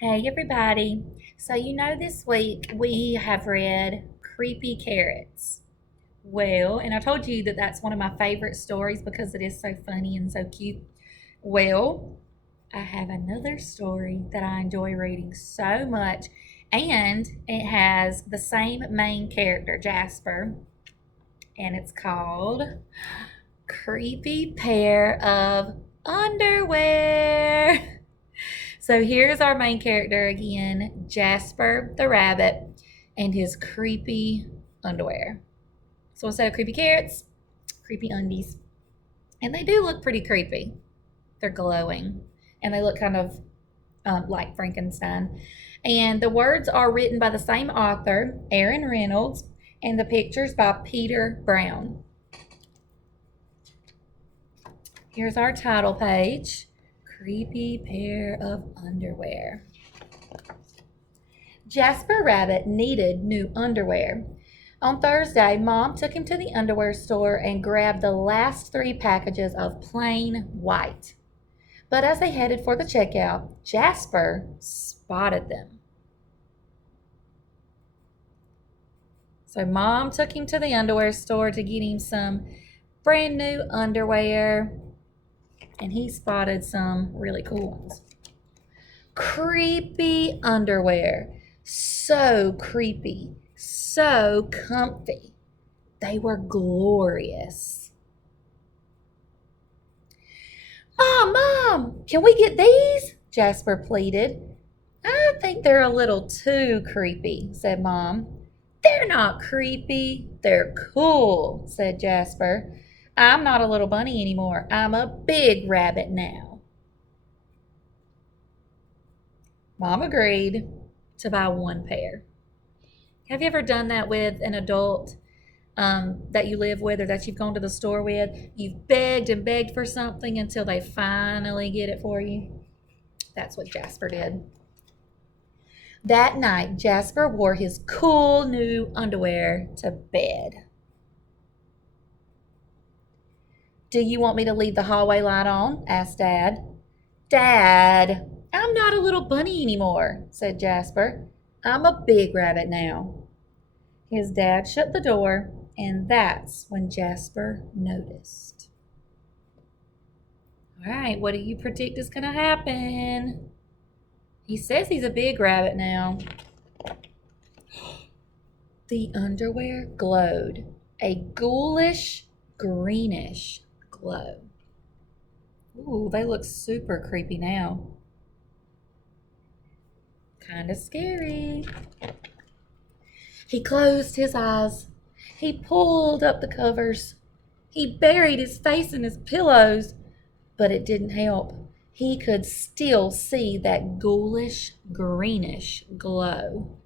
Hey everybody. So this week we have read Creepy Carrots. Well, and I told you that that's one of my favorite stories because it is so funny and so cute. Well, I have another story that I enjoy reading so much, and it has the same main character, Jasper, and it's called Creepy Pair of Underwear. So here's our main character again, Jasper the rabbit, and his creepy underwear. So instead of creepy carrots, creepy undies. And they do look pretty creepy. They're glowing, and they look kind of like Frankenstein. And the words are written by the same author, Reynolds, and the pictures by Peter Brown. Here's our title page. Creepy pair of underwear. Jasper Rabbit needed new underwear. On Thursday, Mom took him to the underwear store and grabbed the last 3 packages of plain white. But as they headed for the checkout, Jasper spotted them. So Mom took him to the underwear store to get him some brand new underwear, and he spotted some really cool ones. Creepy underwear. So creepy. So comfy. They were glorious. Mom, can we get these? Jasper pleaded. I think they're a little too creepy, said Mom. They're not creepy. They're cool, said Jasper. I'm not a little bunny anymore. I'm a big rabbit now. Mom agreed to buy 1 pair. Have you ever done that with an adult that you live with or that you've gone to the store with? You've begged and begged for something until they finally get it for you. That's what Jasper did. That night, Jasper wore his cool new underwear to bed. Do you want me to leave the hallway light on? Asked Dad. Dad, I'm not a little bunny anymore, said Jasper. I'm a big rabbit now. His dad shut the door, and that's when Jasper noticed. All right, what do you predict is going to happen? He says he's a big rabbit now. The underwear glowed, a ghoulish, greenish glow. Ooh, they look super creepy now. Kind of scary. He closed his eyes. He pulled up the covers. He buried his face in his pillows, but it didn't help. He could still see that ghoulish, greenish glow.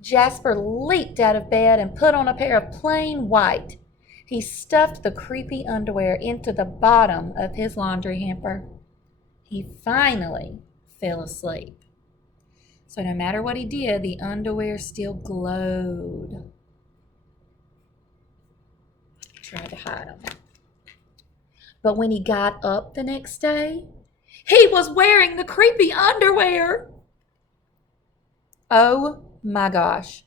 Jasper leaped out of bed and put on a pair of plain white. He stuffed the creepy underwear into the bottom of his laundry hamper. He finally fell asleep. So no matter what he did, the underwear still glowed. Tried to hide them. But when he got up the next day, he was wearing the creepy underwear. Oh my gosh.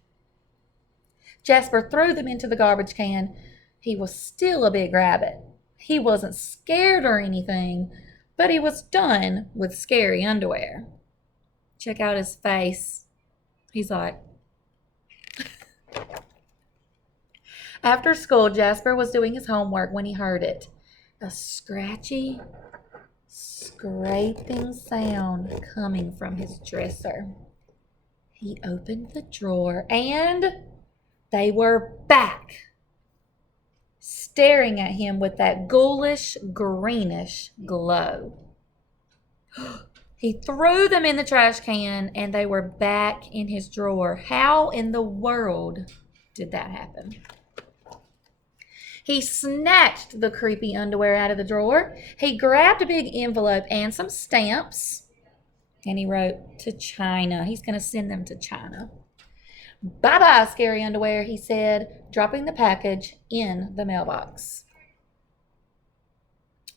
Jasper threw them into the garbage can. He was still a big rabbit. He wasn't scared or anything, but he was done with scary underwear. Check out his face. He's like... After school, Jasper was doing his homework when he heard it. A scratchy, scraping sound coming from his dresser. He opened the drawer and they were back, staring at him with that ghoulish, greenish glow. He threw them in the trash can and they were back in his drawer. How in the world did that happen? He snatched the creepy underwear out of the drawer. He grabbed a big envelope and some stamps, and he wrote to China. He's going to send them to China. Bye-bye, scary underwear, he said, dropping the package in the mailbox.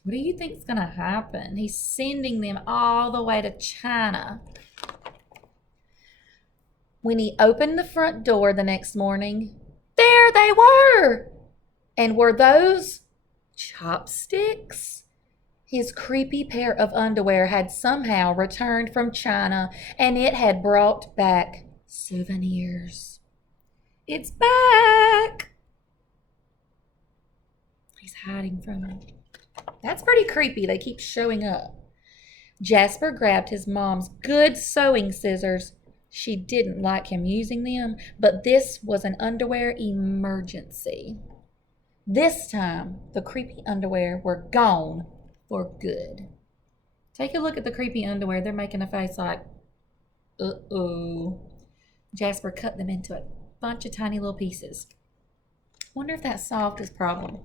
What do you think is going to happen? He's sending them all the way to China. When he opened the front door the next morning, there they were! And were those chopsticks? His creepy pair of underwear had somehow returned from China, and it had brought back souvenirs. It's back! He's hiding from him. That's pretty creepy. They keep showing up. Jasper grabbed his mom's good sewing scissors. She didn't like him using them, but this was an underwear emergency. This time, the creepy underwear were gone for good. Take a look at the creepy underwear. They're making a face like, uh-oh. Jasper cut them into a bunch of tiny little pieces. Wonder if that solved his problem.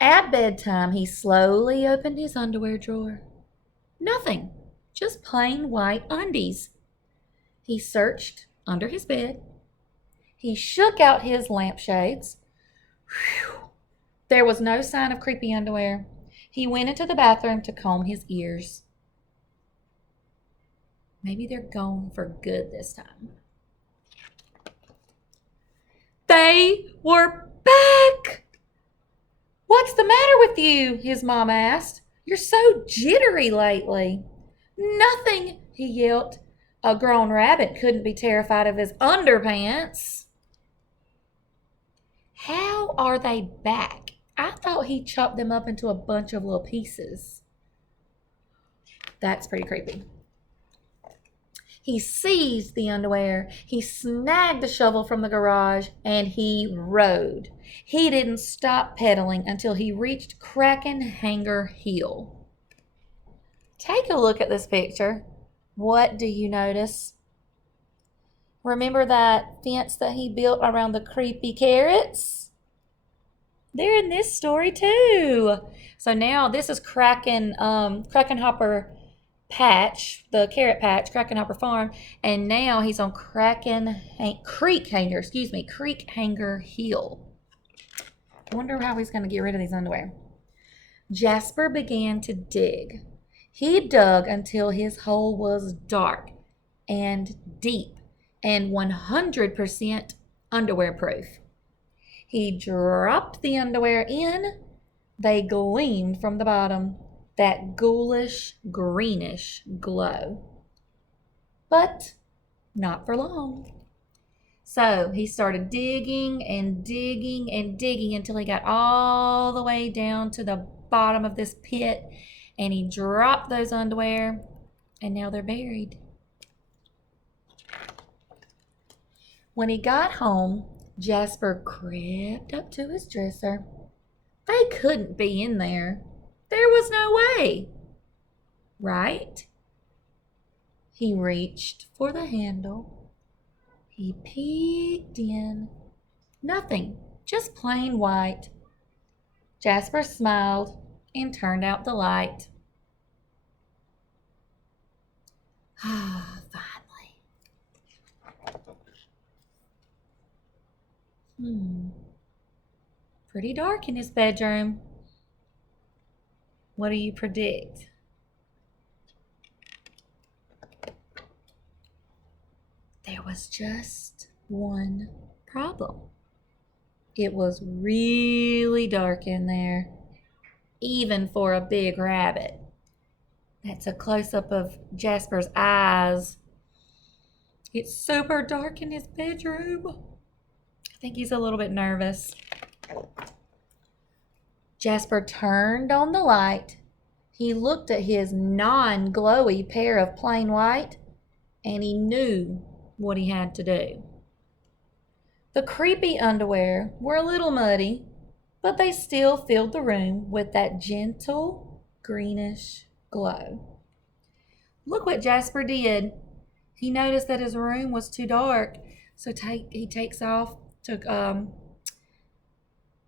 At bedtime, he slowly opened his underwear drawer. Nothing, just plain white undies. He searched under his bed. He shook out his lampshades. Whew. There was no sign of creepy underwear. He went into the bathroom to comb his ears. Maybe they're gone for good this time. They were back! What's the matter with you? His mom asked. You're so jittery lately. Nothing, he yelped. A grown rabbit couldn't be terrified of his underpants. How are they back? I thought he chopped them up into a bunch of little pieces. That's pretty creepy. He seized the underwear, he snagged the shovel from the garage, and he rode. He didn't stop pedaling until he reached Kraken Hanger Hill. Take a look at this picture. What do you notice? Remember that fence that he built around the creepy carrots? They're in this story too. So now this is Krakenhopper Patch, the carrot patch, Krakenhopper Farm, and now he's on Creek Hanger Hill. I wonder how he's going to get rid of these underwear. Jasper began to dig. He dug until his hole was dark and deep and 100% underwear proof. He dropped the underwear in. They gleamed from the bottom, that ghoulish, greenish glow. But not for long. So he started digging and digging and digging until he got all the way down to the bottom of this pit, and he dropped those underwear, and now they're buried. When he got home, Jasper crept up to his dresser. They couldn't be in there. There was no way, right? He reached for the handle. He peeked in. Nothing, just plain white. Jasper smiled and turned out the light. Ah, finally. Pretty dark in his bedroom. What do you predict? There was just one problem. It was really dark in there, even for a big rabbit. That's a close-up of Jasper's eyes. It's super dark in his bedroom. I think he's a little bit nervous. Jasper turned on the light. He looked at his non-glowy pair of plain white, and he knew what he had to do. The creepy underwear were a little muddy, but they still filled the room with that gentle greenish glow. Look what Jasper did. He noticed that his room was too dark, so he takes off to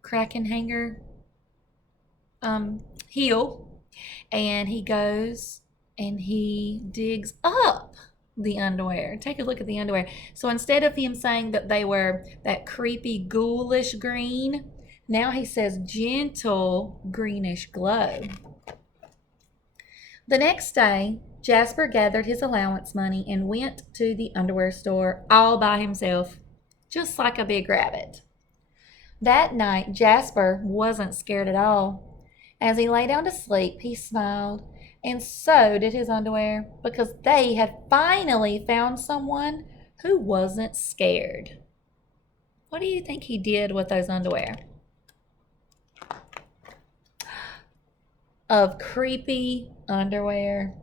Kraken Hanger Hill, and he goes and he digs up the underwear. Take a look at the underwear. So instead of him saying that they were that creepy ghoulish green, now he says gentle greenish glow. The next day, Jasper gathered his allowance money and went to the underwear store all by himself, just like a big rabbit. That night, Jasper wasn't scared at all. As he lay down to sleep, he smiled, and so did his underwear, because they had finally found someone who wasn't scared. What do you think he did with those underwear? Of creepy underwear.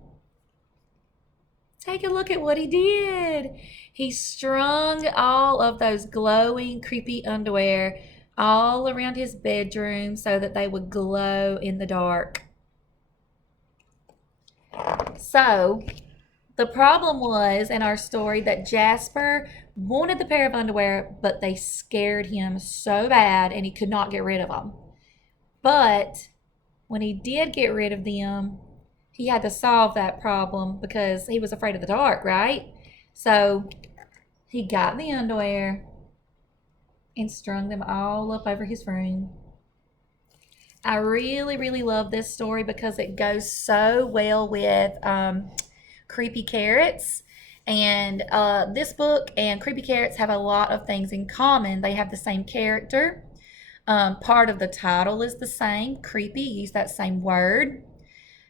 Take a look at what he did. He strung all of those glowing, creepy underwear all around his bedroom so that they would glow in the dark. So, the problem was in our story that Jasper wanted the pair of underwear, but they scared him so bad and he could not get rid of them. But when he did get rid of them, he had to solve that problem because he was afraid of the dark, right? So he got the underwear and strung them all up over his room. I really, really love this story because it goes so well with Creepy Carrots. And this book and Creepy Carrots have a lot of things in common. They have the same character. Part of the title is the same. Creepy, use that same word.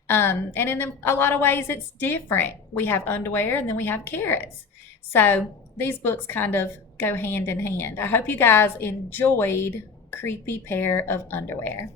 And in a lot of ways, it's different. We have underwear and then we have carrots. So these books kind of go hand in hand. I hope you guys enjoyed Creepy Pair of Underwear.